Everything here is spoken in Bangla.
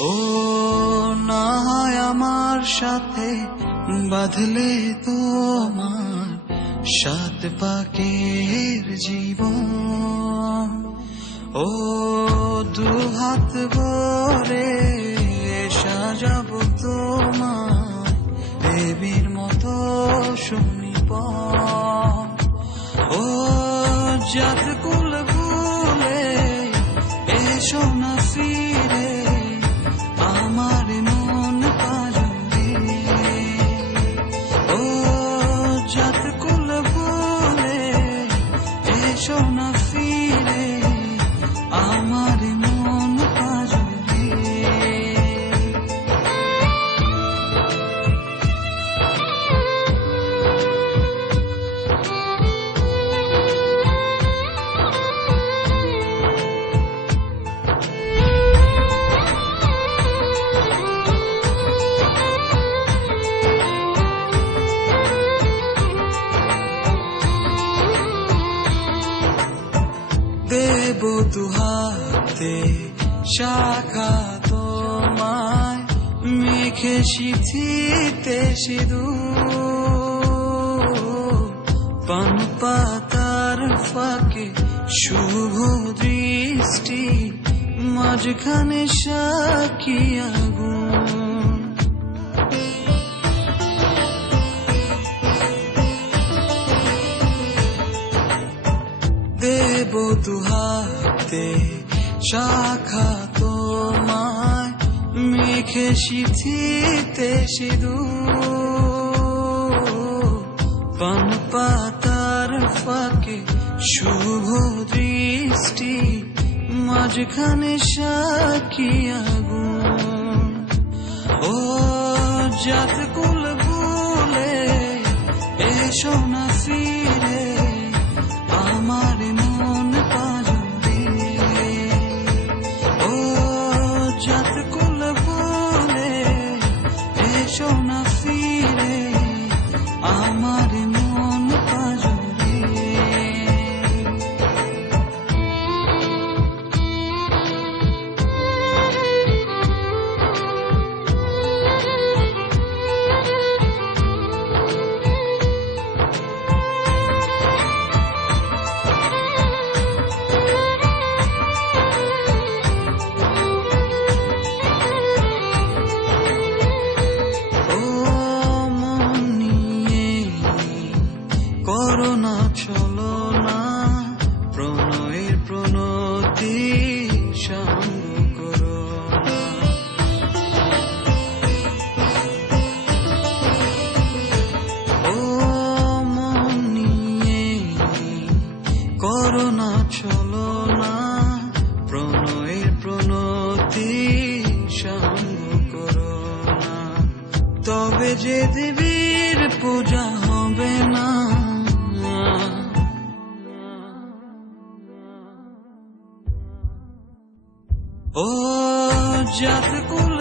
ও না হয় আমার সাথে বাঁধলে তোমার সাত পাকের জীবন, ও দু হাত ভরে সাজাবো তোমার দেবীর মতো সুনিপন। ও জাত কুল ভুলে এসো না ফিরে আমার মন পাজরে। ও জাত কুল ভুলে এসো না ফিরে আমার মন পাজরে। দেব দুহাতে শাখা তোমায় মেখে সিথিতে সিঁদুর, পান পাতার ফাঁকে শুভ দৃষ্টি মাঝখানে সাক্ষী আগুন। দেব দুহাতে শাখা তোমায় মেখে সিথিতে সিঁদুর, পান পাতার ফাঁকে শুভ দৃষ্টি মাঝখানে সাক্ষী আগুন। ও জাত কুল ভুলে এসো না ফিরে আমার মন পাজরে। ও জাত কুল ভুলে এসো না ফিরে আমার মন পাজরে। করোনা চলো না প্রণয়ের প্রণতি সঙ্গ করো না। ও মন নিয়ে করোনা চলো না প্রণয়ের প্রণতি সঙ্গ করো না। তবে যে দেবীর পূজা হবে না, ও জাত কুল